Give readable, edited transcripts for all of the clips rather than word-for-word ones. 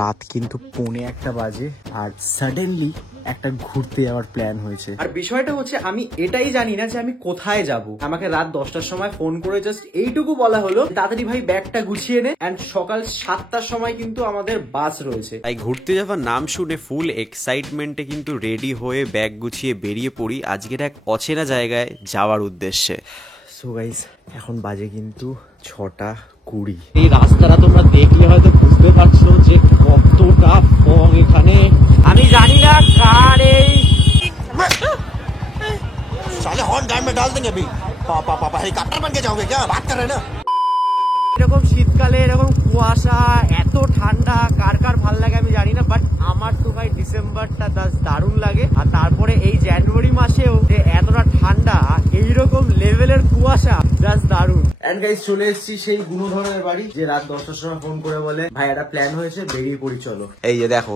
রাত কিন্তু 1:45 বাজে আর সাডেনলি একটা ঘুরতে যাওয়ার প্ল্যান হয়েছে। আর বিষয়টা হচ্ছে আমি এটাই জানি না যে আমি কোথায় যাব। আমাকে রাত 10টার সময় ফোন করে জাস্ট এইটুকু বলা হলো তাড়াতাড়ি ভাই ব্যাগটা গুছিয়ে নে, এন্ড সকাল 7টার সময় কিন্তু আমাদের বাস রয়েছে। তাই ঘুরতে যাওয়ার নাম শুনে ফুল এক্সাইটমেন্টে কিন্তু রেডি হয়ে ব্যাগ গুছিয়ে বেরিয়ে পড়ি আজকের এক অচেনা জায়গায় যাওয়ার উদ্দেশ্যে। সো গাইস এখন বাজে কিন্তু 6:20। এই রাস্তাটা তোমরা দেখলে হয়তো বুঝতে পারছো যে কতটা ফগ এখানে। আমি জানি না কার এই साले हॉर्न गार्ड में डाल देंगे अभी। पापा हेलीकॉप्टर बन के जाओगे क्या? बात कर रहे हैं ना। এরকম শীতকালে এরকম কুয়াশা এত ঠান্ডা কার কার ভাল লাগে আমি জানি না, বাট আমার তো ভাই ডিসেম্বরটা দারুণ লাগে। আর তারপরে এই জানুয়ারি মাসেও যে এতটা ঠান্ডা এইরকম লেভেলের কুয়াশা জাস্ট দারুণ। এন্ড গাইস চলে এসেছি সেই গুণধরের বাড়ি যে রাত 10টার সময় ফোন করে বলে ভাই একটা প্ল্যান হয়েছে, বেরিয়ে পড়ি চলো। এই যে দেখো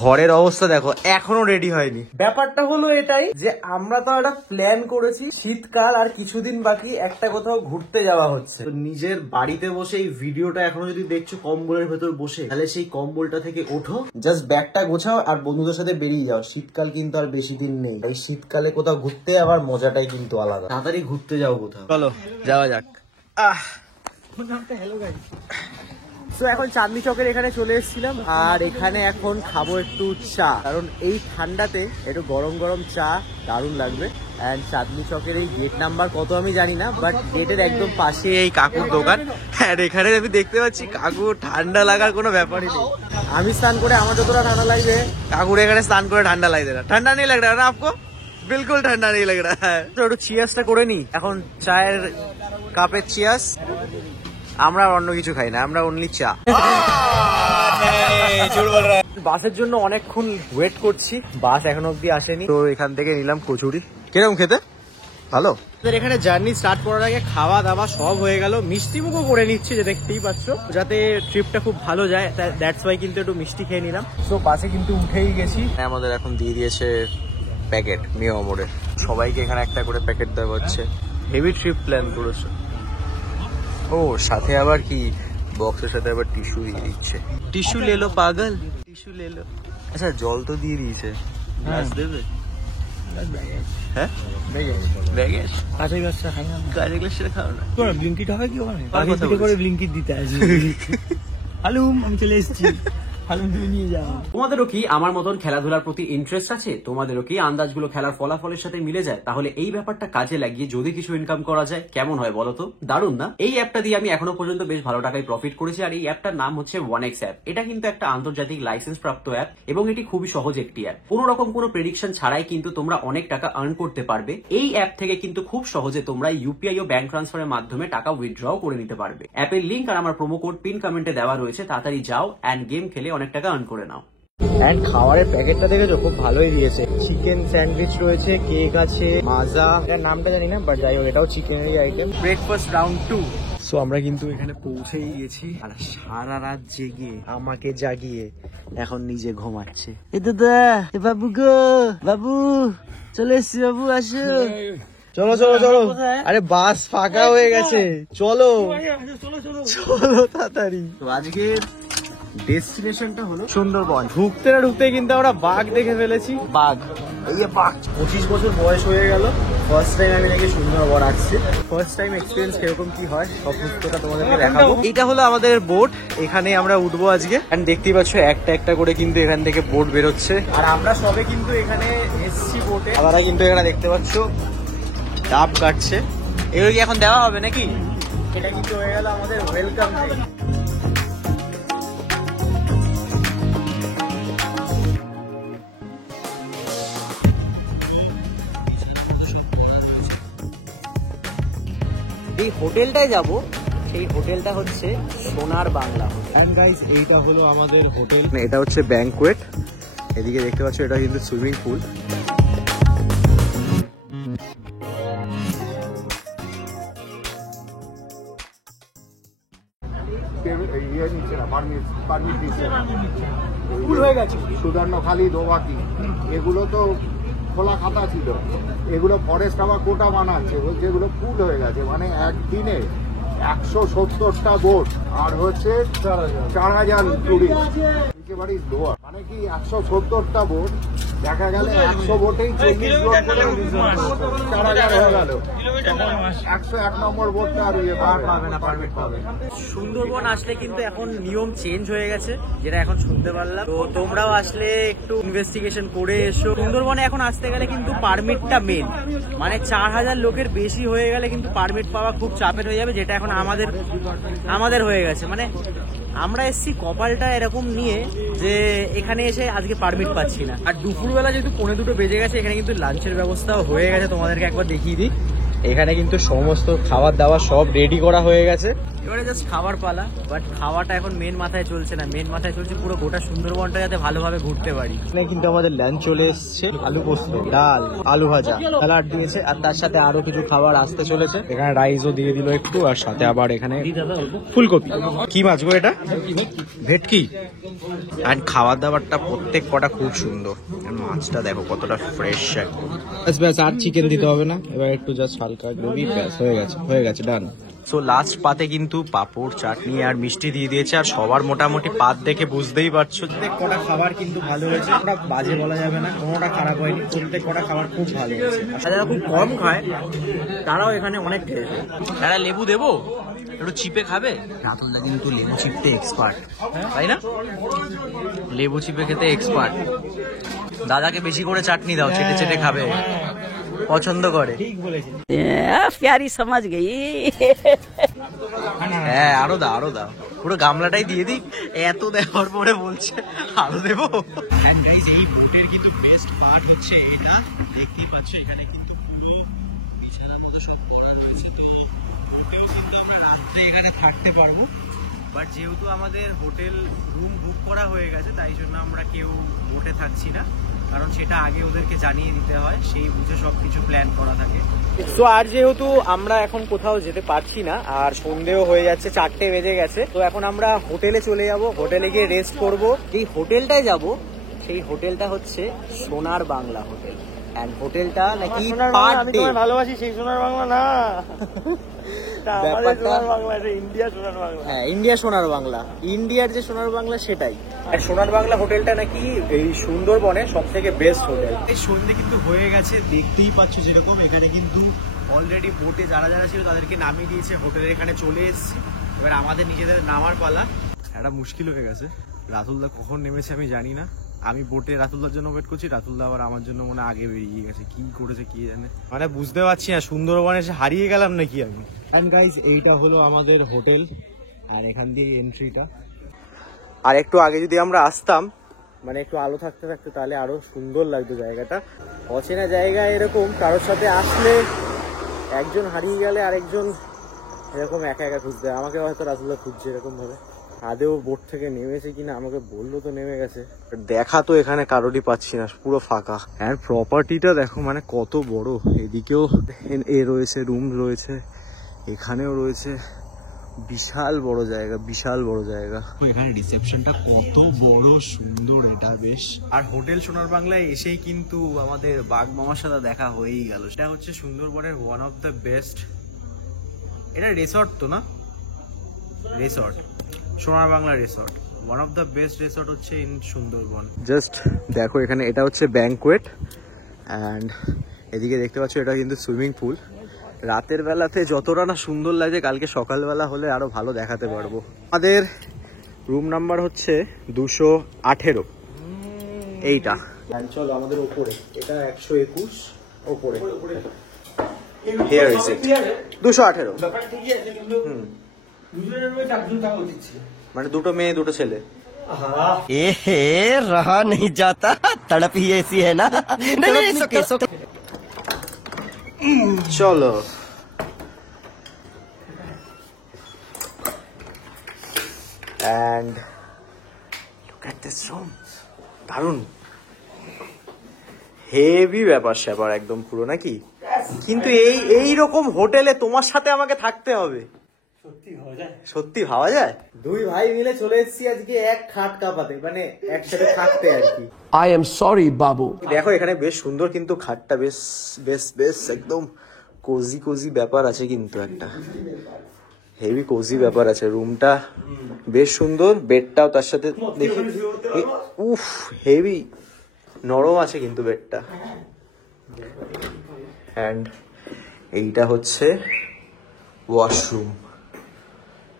ঘরের অবস্থা দেখো, এখনো রেডি হয়নি। ব্যাপারটা হলো এটাই যে আমরা তো একটা প্ল্যান করেছি, শীতকাল আর কিছুদিন বাকি, একটা কোথাও ঘুরতে যাওয়া হচ্ছে। তো নিজের বাড়িতে বসে এই ভিডিওটা এখনো যদি দেখছো কম্বলের ভেতর বসে, তাহলে সেই কম্বলটা থেকে ওঠো, জাস্ট ব্যাগটা গোছাও আর বন্ধুদের সাথে বেরিয়ে যাও। শীতকাল কিন্তু আর বেশি দিন নেই। এই শীতকালে কোথাও ঘুরতে যাওয়ার মজাটাই কিন্তু আলাদা। তাড়াতাড়ি ঘুরতে যাও কোথাও, চলো যাওয়া যাক। তো এখন চাঁদনি চকের এখানে চলে এসেছিলাম আর এখানে এখন খাবো একটু চা, কারণ এই ঠান্ডাতে একটু গরম গরম চা দারুণ লাগবে। এন্ড চাঁদনি চকের এই গেট নাম্বার কত আমি জানি না, বাট গেটের একদম পাশে এই কাকুর দোকান। আর এখানে আমি দেখতে পাচ্ছি কাকু ঠান্ডা লাগার কোনো ব্যাপারই নেই। আমি স্নান করে আমার যতটা ঠান্ডা লাগবে কাকুর এখানে স্নান করে ঠান্ডা লাগবে না। ঠান্ডা নেই লাগ না আপকো? বিলকুল ঠান্ডা নেই লাগ रहा है। তো একটু চিয়ার্সটা করে নি। এখন চায়ের কাপের চিয়ার্স। আমরা অন্য কিছু খাই না, আমরা অনলি চা। বাসের জন্য অনেকক্ষণ ওয়েট করছি, বাস এখনো অব্দি আসেনি। তো এখান থেকে নিলাম কচুরি। কিরকম খেতে? ভালো। এখানে জার্নি স্টার্ট করার আগে খাওয়া দাওয়া সব হয়ে গেল, মিষ্টি মুখও করে নিচ্ছি যে দেখতেই পাচ্ছ, যাতে ট্রিপটা খুব ভালো যায়। দ্যাটস ওয়াই কিন্তু একটু মিষ্টি খেয়ে নিলাম। সো বাসে কিন্তু উঠেই গেছি। আমাদের এখন দিয়ে দিয়েছে প্যাকেট মিয়া মোড়ে, সবাইকে এখানে একটা করে প্যাকেট দেওয়া হচ্ছে। হেভি ট্রিপ প্ল্যান করেছে। ও সাথে আবার কি বক্সের সাথে আবার টিস্যু দিয়ে দিচ্ছে। টিস্যু লেলো পাগল, টিস্যু লেলো। আচ্ছা জল তো দিয়ে দিয়েছে, গ্লাস দেবে? হ্যাঁ ব্যাগেজ কাঁচা গ্লাসটা খাই না, কাঁচা গ্লাসটা খাও না। তোরা ব্লিঙ্কিট হয় কি ওখানে? করে ব্লিঙ্কিট দিতে আসি। হালুম আমি চলে এসেছি, তোমাদেরও কি আমার মতন খেলাধুলার প্রতি ইন্টারেস্ট আছে? তোমাদেরও কি আন্দাজগুলো খেলার ফলাফলের সাথে মিলে যায়? তাহলে এই ব্যাপারটা কাজে লাগিয়ে যদি কিছু ইনকাম করা যায় কেমন হয় বলো তো? দারুণ না? এই অ্যাপটা দিয়ে আমি এখনো পর্যন্ত বেশ ভালো টাকায় প্রফিট করেছি। আর এই অ্যাপটার নাম হচ্ছে 1x অ্যাপ। এটা কিন্তু একটা আন্তর্জাতিক লাইসেন্স প্রাপ্ত অ্যাপ এবং এটি খুবই সহজ একটি অ্যাপ। কোন রকম কোনো প্রেডিকশন ছাড়াই কিন্তু তোমরা অনেক টাকা আর্ন করতে পারবে। এই অ্যাপ থেকে কিন্তু খুব সহজে তোমরা ইউপিআই ও ব্যাংক ট্রান্সফারের মাধ্যমে টাকা উইথড্রও করে নিতে পারবে। অ্যাপের লিঙ্ক আর আমার প্রোমো কোড পিন কমেন্টে দেওয়া রয়েছে, তাড়াতাড়ি যাও এন্ড গেম খেলে অনেক টাকা আর্ন করে নাও। এন্ড খাবারের প্যাকেটটা দেখেছো, খুব ভালোই দিয়েছে। চিকেন স্যান্ডউইচ রয়েছে, কেক আছে, মাজা, এটার নামটা জানি না, বাট যাই হোক এটাও চিকেনেরই আইটেম। Breakfast round 2। সো আমরা কিন্তু এখানে পৌঁছেই গেছি আর সারা রাত জেগে আমাকে জাগিয়ে এখন নিজে ঘুমাচ্ছে। এ দাদা, এ বাবু গো, বাবু চলে এসছি, বাবু আসো। চলো চলো চলো, আরে বাস ফাঁকা হয়ে গেছে, চলো চলো তাড়াতাড়ি। তো আজকের ডেস্টিনেশনটা হলো সুন্দরবন। ঢুকতে না ঢুকতে কিন্তু আমরা বাঘ দেখে ফেলেছি। বাঘ, এই যে বাঘ। 25 বছর বয়স হয়ে গেল, ফার্স্ট টাইম আমি নাকি সুন্দরবন আসছি। ফার্স্ট টাইম এক্সপিরিয়েন্স কিরকম কি হয় সব পুস্তকটা তোমাদেরকে দেখাবো। এটা হলো আমাদের বোট, এখানে আমরা উঠবো আজকে। এন্ড দেখতেই পাচ্ছ একটা একটা করে কিন্তু এখান থেকে বোট বেরোচ্ছে। আর আমরা সবে কিন্তু এখানে এসছি বোটে। আপনারা কিন্তু এখানে দেখতে পাচ্ছ ডাব কাটছে, এগুলো কি এখন দেওয়া হবে নাকি? এটা কিন্তু হয়ে গেল আমাদের ওয়েলকাম ডে। এই হোটেলটায় যাব, সেই হোটেলটা হচ্ছে সোনার বাংলা। এন্ড গাইস এইটা হলো আমাদের হোটেল, এটা হচ্ছে ব্যাংকুয়েট। এদিকে দেখতে পাচ্ছ এটা কিন্তু সুইমিং পুল। সুধর্ণখালি, দোবাকি, এগুলো তো খোলা খাতা ছিল, এগুলো ফরেস্ট আবার কোটা বানাচ্ছে, বলছে এগুলো ফুল হয়ে গেছে। মানে একদিনে 170টা বোট আর হচ্ছে 4,000 টুরিস্ট। একেবারেই লোয়ার, মানে কি 170টা বোট, দেখা গেল 100 বোটেই 40 জন করে 4000 হয়ে গেল। 101 নম্বর বোটটা আর পাবে না, পারমিট পাবে। সুন্দরবন আসলে কিন্তু এখন নিয়ম চেঞ্জ হয়ে গেছে, যেটা এখন শুনতে পারলাম। তো তোমরাও আসলে একটু ইনভেস্টিগেশন করে এসো। সুন্দরবনে এখন আসতে গেলে কিন্তু পারমিটটা মেন, মানে 4000 লোকের বেশি হয়ে গেলে কিন্তু পারমিট পাওয়া খুব চাপের হয়ে যাবে, যেটা এখন আমাদের হয়ে গেছে। মানে আমরা এসছি কপালটা এরকম নিয়ে যে এখানে এসে আজকে পারমিট পাচ্ছি না। আর দুপুরবেলা যেহেতু 1:45 বেজে গেছে, এখানে কিন্তু লাঞ্চের ব্যবস্থাও হয়ে গেছে। তোমাদেরকে একবার দেখিয়ে দিই, এখানে কিন্তু সমস্ত খাবার দাবার সব রেডি করা হয়ে গেছে। এবারে জাস্ট খাবার পালা, বাট খাওয়াটা এখন মেন মাথায় চলছে না, মেন মাথায় চলছে পুরো গোটা সুন্দরবনটা যাতে ভালোভাবে ঘুরতে পারি। এখানে কিন্তু আমাদের লাঞ্চ চলে এসছে, আলু পোস্ত, ডাল, আলু ভাজা, স্যালাড দিয়েছে, আর তার সাথে আরো কিছু খাবার আসতে চলেছে। এখানে রাইসও দিয়ে দিল একটু, আর সাথে আবার এখানে ফুলকপি। কি মাছ গো এটা? ভেটকি। আর খাবার দাবারটা প্রত্যেক কটা খুব সুন্দর। মাছটা দেখো কতটা ফ্রেশ। ব্যাস আর চিকেন দিতে হবে না, এবার একটু জাস্ট হালকা গ্রেভি, ব্যাস হয়ে গেছে ডান। সো লাস্ট পাতে কিন্তু পাঁপড়, চাটনি আর মিষ্টি দিয়ে দিয়েছে। আর সবার মোটামুটি পাত দেখে বুঝতেই পারছো প্রত্যেক কটা খাবার কিন্তু ভালো হয়েছে, কোনটা বাজে বলা যাবে না, কোনোটা খারাপ হয়নি। প্রত্যেক কটা খাবার খুব ভালো হয়েছে। আর যারা খুব কম খায় তারাও এখানে অনেক খেয়েছে। একটা লেবু দেবো, একটু চিপে খাবে? রাতুলদা কিন্তু লেবু চিপতে এক্সপার্ট, তাই না? লেবু চিপে খেতে এক্সপার্ট। দাদাকে বেশি করে চাটনি দাও, চেটে চেটে খাবে, পছন্দ করে। ঠিক বলেছি। प्यारी समझ गई। হ্যাঁ আরো দাও, পুরো গামলাটাই দিয়ে দিই। এত দেওয়ার পরে বলছে আরো দেবো। এই বোটের কিন্তু বেস্ট পার্ট হচ্ছে এটা, দেখতেই পাচ্ছ এখানে কিন্তু পুরো বিছানার মতো সব করা রয়েছে। তো বোটেও কিন্তু আমরা রাত্রে এখানে থাকতে পারবো, বাট যেহেতু আমাদের হোটেল রুম বুক করা হয়ে গেছে, তাই জন্য আমরা কেউ বোটে থাকছি না, কারণ সেটা আগে ওদেরকে জানিয়ে দিতে হয়, সেই বুঝে সব কিছু প্ল্যান করা থাকে। তো আর যেহেতু আমরা এখন কোথাও যেতে পারছি না, আর সন্ধেও হয়ে যাচ্ছে, 4টে বেজে গেছে, তো এখন আমরা হোটেলে চলে যাব। হোটেলে গিয়ে রেস্ট করব। যেই হোটেলটায় যাব সেই হোটেলটা হচ্ছে সোনার বাংলা হোটেল। এন্ড হোটেলটা নাকি পার ডে। ভালোবাসি সেই সোনার বাংলা না, হ্যাঁ ইন্ডিয়া সোনার বাংলা, ইন্ডিয়ার যে সোনার বাংলা সেটাই। আর সোনার বাংলা হোটেলটা নাকি এই সুন্দরবনে সব থেকে বেস্ট হোটেল। এই সন্ধ্যে কিন্তু হয়ে গেছে, দেখতেই পাচ্ছ যেরকম। এখানে কিন্তু অলরেডি বোটে যারা ছিল তাদেরকে নামিয়ে দিয়েছে, হোটেলের এখানে চলে এসেছে। এবার আমাদের নিজেদের নামার পালা। একটা মুশকিল হয়ে গেছে, রাতুলদা কখন নেমেছে আমি জানি না। আমি বোটে রাতুলদার জন্য ওয়েট করছি, রাতুলদা আবার আমার জন্য মনে আগে বেরিয়ে গেছে। কি করেছে কি জানে, মানে বুঝতে পারছি না সুন্দরবনে এসে হারিয়ে গেলাম নাকি আমি। এন্ড গাইস এইটা হলো আমাদের হোটেল, আর এখান দিয়ে এন্ট্রিটা। আর একটু আগে যদি আমরা আসতাম, মানে একটু আলো থাকতে থাকতে, তাহলে আরো সুন্দর লাগতো জায়গাটা। অচেনা জায়গা এরকম কারোর সাথে আসলে একজন হারিয়ে গেলে আরেকজন এরকম একা একা খুঁজতে, আমাকে হয়তো রাতুলদা খুঁজছে এরকম ভাবে। আদেও বোট থেকে নেমেছে কিনা, আমাকে বললো তো নেমে গেছে, দেখা তো এখানে কারোরই পাচ্ছি না, পুরো ফাঁকা। আর প্রপার্টিটা দেখো মানে কত বড়, এদিকেও এ রয়েছে, রুম রয়েছে, এখানেও রয়েছে, বিশাল বড় জায়গা, বিশাল বড় জায়গা। এখানে রিসেপশনটা কত বড় সুন্দর, এটা বেশ। আর হোটেল সোনার বাংলায় এসেই কিন্তু আমাদের বাঘ মামার সাথে দেখা হয়েই গেল। সেটা হচ্ছে সুন্দরবনের ওয়ান অফ দ্য বেস্ট, এটা রিসর্ট তো না, রিসর্ট সোনার Bangla resort, one of the best resort হচ্ছে ইন সুন্দরবন। জাস্ট দেখো এখানে এটা হচ্ছে ব্যাংকোয়েট, অ্যান্ড এদিকে দেখতে পাচ্ছ এটা কিন্তু সুইমিং পুল। রাতের বেলাতে যতটা না সুন্দর লাগে, কালকে সকালবেলা হলে আরো ভালো দেখাতে পারবো। আমাদের রুম নাম্বার হচ্ছে 218, এইটা। চলো আমাদের ওপরে, এটা 121 ওপরে। Here is it, 218। মানে দুটো মেয়ে দুটো ছেলে। रहा नहीं जाता, तड़प ही ऐसी है ना। नहीं, চলো and look at this room, দারুন, হেভি ব্যাপার স্যাপার একদম পুরো নাকি। কিন্তু এই রকম হোটেলে তোমার সাথে আমাকে থাকতে হবে, সত্যি ভাবা যায়? দুই ভাই মিলে চলে এসেছি আজকে এক খাট কাঁপাতে, মানে একসাথে থাকতে আর কি। I am sorry, বাবু। দেখো এখানে বেশ সুন্দর, কিন্তু খাটটা বেশ বেশ বেশ একদম কোজি কোজি ব্যাপার আছে কিন্তু একটা। হেভি কোজি ব্যাপার আছে, রুমটা বেশ সুন্দর, বেডটাও তার সাথে দেখি উফ হেভি নরম আছে কিন্তু বেডটা। অ্যান্ড এইটা হচ্ছে ওয়াশরুম।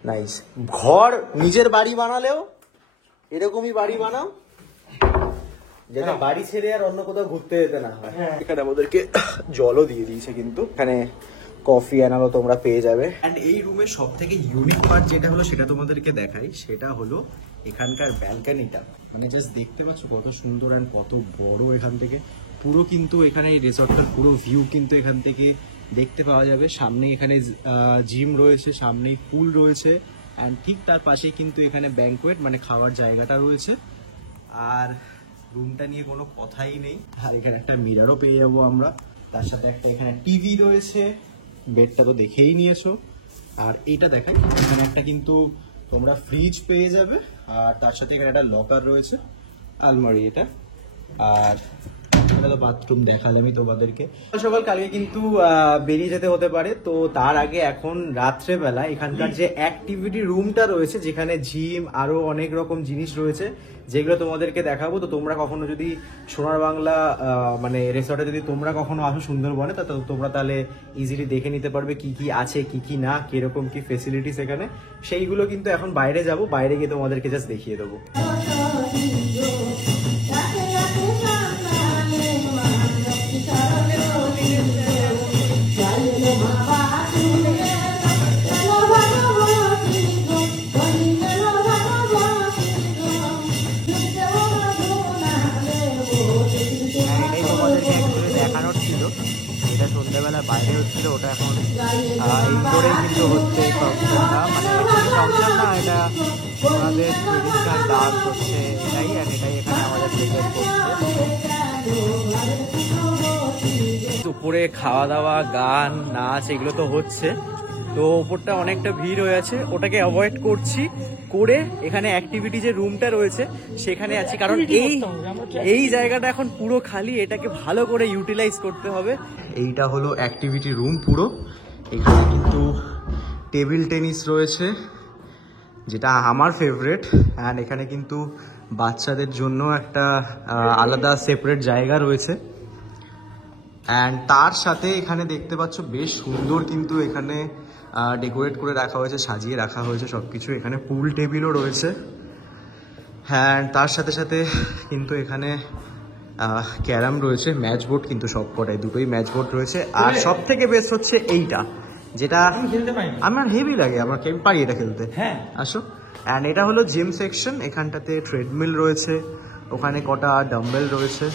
নাইস। ঘর নিজের বাড়ি বানালেও এরকমই বাড়ি বানাও যেটা বাড়ি ছেড়ে আর অন্য কোথাও ঘুরতে যেতে না হয়। এখানে আমাদেরকে জলও দিয়ে দিয়েছে, কিন্তু এখানে কফি আনালো তোমরা পেয়ে যাবে। অ্যান্ড এই রুমের সব থেকে ইউনিক পার্ট যেটা হলো সেটা তোমাদেরকে দেখাই, সেটা হলো এখানকার ব্যালকানিটা। মানে জাস্ট দেখতে পাচ্ছ কত সুন্দর অ্যান্ড কত বড় এখান থেকে পুরো, কিন্তু এখানে এই রিসর্টটার পুরো ভিউ কিন্তু এখান থেকে দেখতে পাওয়া যাবে। সামনে এখানে জিম রয়েছে, সামনেই পুল রয়েছে, অ্যান্ড ঠিক তার পাশেই কিন্তু এখানে ব্যাঙ্কোয়েট মানে খাওয়ার জায়গাটা রয়েছে। আর রুমটা নিয়ে কোনো কথাই নেই। আর এখানে একটা মিরারও পেয়ে যাবো আমরা, তার সাথে একটা এখানে টিভি রয়েছে, বেডটা তো দেখেই নিয়েছো। আর এইটা দেখাই, এখানে একটা কিন্তু তোমরা ফ্রিজ পেয়ে যাবে, আর তার সাথে এখানে একটা লকার রয়েছে, আলমারি এটা। আর বাথরুম দেখালামই তোমাদেরকে। সকাল কালকে কিন্তু বেরিয়ে যেতে হতে পারে, তো তার আগে এখন রাত্রেবেলা এখানকার যে অ্যাক্টিভিটি রুমটা রয়েছে, যেখানে জিম আরো অনেক রকম জিনিস রয়েছে যেগুলো তোমাদেরকে দেখাবো। তো তোমরা কখনো যদি সোনার বাংলা মানে রিসর্টে যদি তোমরা কখনো আসো সুন্দরবনে, তা তোমরা তাহলে ইজিলি দেখে নিতে পারবে কি কি আছে, কি কি না, কিরকম কি ফেসিলিটিস এখানে। সেইগুলো কিন্তু এখন বাইরে যাব, বাইরে গিয়ে তোমাদেরকে জাস্ট দেখিয়ে দেবো। দেখানোর ছিল, এটা সন্ধ্যাবেলা বাইরে হচ্ছিল, ওটা এখন ইনডোরেই কিন্তু হচ্ছে এই ফাংশনটা। মানে ফাংশন না, এটা আমাদের ট্রেডিশনাল ডান্স হচ্ছে এটাই, আর এটাই এখানে আমাদের প্রেজেন্ট করছে। উপরে খাওয়া দাওয়া, গান, নাচ এগুলো তো হচ্ছে, তো ওপরটা অনেকটা ভিড় হয়ে আছে, ওটাকে অ্যাভয়েড করছি করে এখানে অ্যাক্টিভিটি যে রুমটা রয়েছে সেখানে আছি, কারণ এই জায়গাটা এখন পুরো খালি, এটাকে ভালো করে ইউটিলাইজ করতে হবে। এইটা হলো অ্যাক্টিভিটি রুম পুরো। এখানে কিন্তু টেবিল টেনিস রয়েছে, যেটা আমার ফেভারিট, অ্যান্ড এখানে কিন্তু বাচ্চাদের জন্য একটা আলাদা সেপারেট জায়গা রয়েছে। অ্যান্ড তার সাথে এখানে দেখতে পাচ্ছ বেশ সুন্দর কিন্তু এখানে ডেকোরেট করে রাখা হয়েছে, সাজিয়ে রাখা হয়েছে সবকিছু। এখানে পুল টেবিলও রয়েছে, হ্যাঁ। তার সাথে সাথে কিন্তু এখানে ক্যারাম রয়েছে, ম্যাচ বোর্ড কিন্তু সব কটাই, দুটোই ম্যাচ বোর্ড রয়েছে। আর সব থেকে বেস্ট হচ্ছে এইটা, যেটা আমার হেভি লাগে, আমার পারি এটা খেলতে। হ্যাঁ আসো। অ্যান্ড এটা হলো জিম সেকশন, এখানটাতে ট্রেডমিল রয়েছে, ওখানে কটা ডাম্বেল রয়েছে,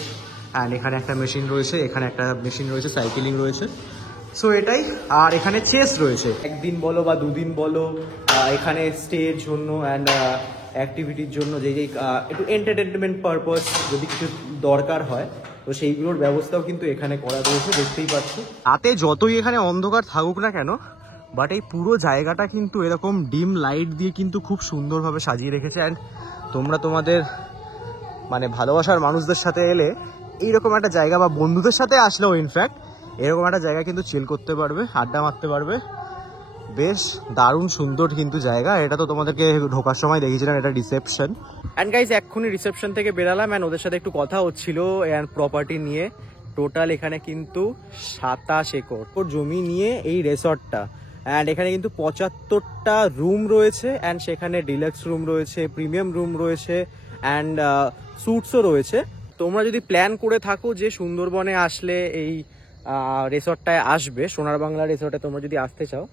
অ্যান্ড এখানে একটা মেশিন রয়েছে, এখানে একটা মেশিন রয়েছে, সাইকেলিং রয়েছে। সো এটাই। আর এখানে চেস রয়েছে, একদিন বলো বা দুদিন বলো, এখানে স্টের জন্য অ্যান্ড অ্যাক্টিভিটির জন্য যে একটু এন্টারটেনমেন্ট পারপাস যদি কিছু দরকার হয়, তো সেইগুলোর ব্যবস্থাও কিন্তু এখানে করা রয়েছে, দেখতেই পাচ্ছ। তাতে যতই এখানে অন্ধকার থাকুক না কেন, বাট এই পুরো জায়গাটা কিন্তু এরকম ডিম লাইট দিয়ে কিন্তু খুব সুন্দরভাবে সাজিয়ে রেখেছে। অ্যান্ড তোমরা তোমাদের মানে ভালোবাসার মানুষদের সাথে এলে এইরকম একটা জায়গা, বা বন্ধুদের সাথে আসলেও ইনফ্যাক্ট এরকম একটা জায়গা কিন্তু চিল করতে পারবে, আড্ডা মারতে পারবে। বেশ দারুণ সুন্দর কিন্তু জায়গা। এটা তো তোমাদেরকে ঢোকার সময় দেখেছিলাম, এটা রিসেপশন। অ্যান্ড গাইজ এক্ষুনি রিসেপশন থেকে বেরালাম, অ্যান্ড ওদের সাথে একটু কথা হচ্ছিল অ্যান্ড প্রপার্টি নিয়ে। টোটাল এখানে কিন্তু 27 একর জমি নিয়ে এই রিসর্টটা, অ্যান্ড এখানে কিন্তু 75টা রুম রয়েছে, অ্যান্ড সেখানে ডিলাক্স রুম রয়েছে, প্রিমিয়াম রুম রয়েছে, অ্যান্ড স্যুটসও রয়েছে। তোমরা যদি প্ল্যান করে থাকো যে সুন্দরবনে আসলে এই রিসর্টটায় আসবে, সোনার বাংলা রিসর্টে তোমরা যদি আসতে চাও,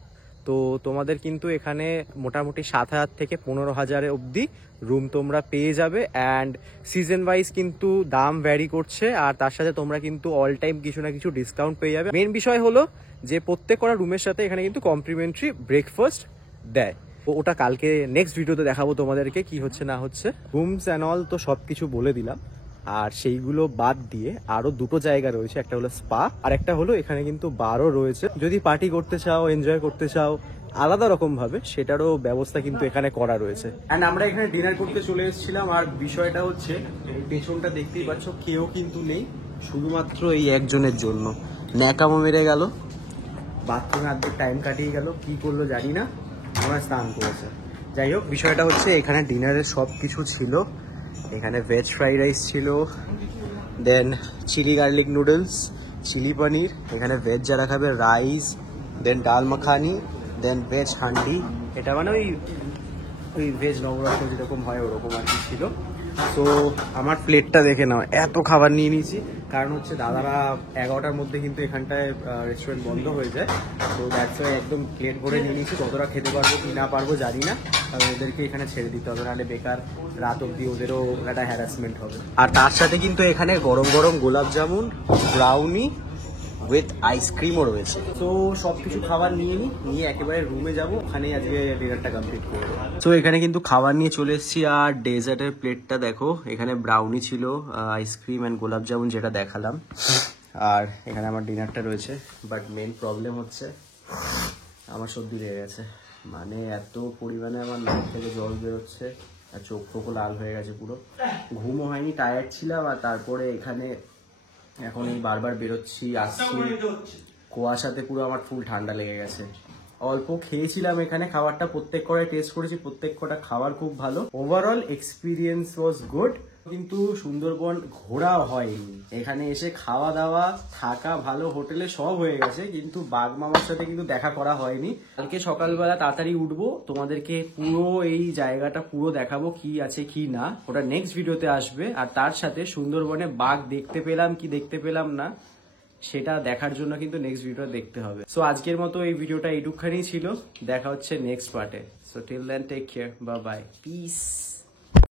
তো তোমাদের কিন্তু এখানে মোটামুটি 7,000 থেকে 15,000 অবধি রুম তোমরা পেয়ে যাবে। অ্যান্ড সিজন ওয়াইজ কিন্তু দাম ভ্যারি করছে, আর তার সাথে তোমরা কিন্তু অল টাইম কিছু না কিছু ডিসকাউন্ট পেয়ে যাবে। মেন বিষয় হলো যে প্রত্যেক কটা রুমের সাথে এখানে কিন্তু কমপ্লিমেন্টারি ব্রেকফাস্ট দেয়। তো ওটা কালকে নেক্সট ভিডিওতে দেখাবো তোমাদেরকে কি হচ্ছে না হচ্ছে। রুমস অ্যান্ড অল তো সব কিছু বলে দিলাম, আর সেইগুলো বাদ দিয়ে আরো দুটো জায়গা রয়েছে, একটা হলো স্পা, আর একটা হলো এখানে কিন্তু বারও রয়েছে। যদি পার্টি করতে চাও, এনজয় করতে চাও আলাদা রকম ভাবে, সেটারও ব্যবস্থা কিন্তু এখানে করা রয়েছে। অ্যান্ড আমরা এখানে ডিনার করতে চলে এসেছিলাম, আর বিষয়টা হচ্ছে পেছনটা দেখতেই পাচ্ছ, কেউ কিন্তু নেই, শুধুমাত্র এই একজনের জন্য। ন্যাকামো মেরে গেল, বাথরুমে অর্ধেক টাইম কাটিয়ে গেল, কি করলো জানি না। মনে স্নান করেছে। যাই হোক, বিষয়টা হচ্ছে এখানে ডিনারের সব কিছু ছিল। এখানে ভেজ ফ্রাইড রাইস ছিল, দেন চিলি গার্লিক নুডলস, চিলি পনির, এখানে ভেজ যারা খাবে রাইস, দেন ডাল মাখানি, দেন ভেজ হান্ডি, এটা মানে ওই ভেজ নবরত্ন যেরকম হয় ওরকম আর কি ছিল। তো আমার প্লেটটা দেখে নাও, এত খাবার নিয়ে নিয়েছি, কারণ হচ্ছে দাদারা 11টার মধ্যে কিন্তু এখানটায় রেস্টুরেন্ট বন্ধ হয়ে যায়। তো দ্যাটস ওয়াই একদম প্লেট ভরে নিয়ে নিয়েছি। কতটা খেতে পারবো কি না পারবো জানি না, কারণ ওদেরকে এখানে ছেড়ে দিতে হবে, নাহলে বেকার রাত অব্দি ওদেরও একটা হ্যারাসমেন্ট হবে। আর তার সাথে কিন্তু এখানে গরম গরম গোলাপ জামুন, ব্রাউনি উইথ আইসক্রিমও রয়েছে। তো সবকিছু খাবার নিয়ে একেবারে রুমে যাব, ওখানেই আজকে ডিনারটা কমপ্লিট করবো। তো এখানে কিন্তু খাবার নিয়ে চলে এসেছি, আর ডেজার্টের প্লেটটা দেখো, এখানে ব্রাউনি ছিল, আইসক্রিম অ্যান্ড গোলাপ জামুন যেটা দেখালাম, আর এখানে আমার ডিনারটা রয়েছে। বাট মেন প্রবলেম হচ্ছে আমার সর্দি লেগে গেছে, মানে এত পরিমাণে আমার নাক থেকে জল বেরোচ্ছে আর চোখ ফোকও লাল হয়ে গেছে পুরো। ঘুমও হয়নি, টায়ার্ড ছিলাম, আর তারপরে এখানে এখন এই বারবার বেরোচ্ছি আসছি, কুয়াশাতে পুরো আমার ফুল ঠান্ডা লেগে গেছে। অল্প খেয়েছিলাম এখানে, খাবারটা প্রত্যেক কটা টেস্ট করেছি, প্রত্যেক কটা খাবার খুব ভালো। ওভারঅল এক্সপিরিয়েন্স ওয়াজ গুড, কিন্তু সুন্দরবন ঘোরা হয়নি। এখানে এসে খাওয়া দাওয়া থাকা ভালো হোটেলে সব হয়ে গেছে, কিন্তু বাঘ মামার সাথে কিন্তু দেখা করা হয়নি। কালকে সকালবেলা তাড়াতাড়ি উঠবো, তোমাদেরকে পুরো এই জায়গাটা পুরো দেখাবো কি আছে কি না, ওটা নেক্সট ভিডিওতে আসবে। আর তার সাথে সুন্দরবনে বাঘ দেখতে পেলাম কি দেখতে পেলাম না সেটা দেখার জন্য কিন্তু নেক্সট ভিডিও দেখতে হবে। সো আজকের মতো এই ভিডিওটা এইটুকখানি ছিল, দেখা হচ্ছে নেক্সট পার্টে। So till then take care, bye bye, piece.